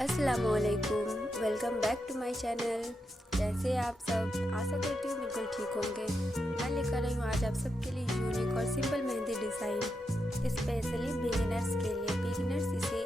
अस्सलामुअलैकुम, welcome back to my channel. कैसे आप सब? आशा करती हूँ बिल्कुल ठीक होंगे। मैं लेकर आई हूँ आज आप सबके लिए यूनिक और simple mehndi design, specially beginners के लिए। बिगिनर्स इसे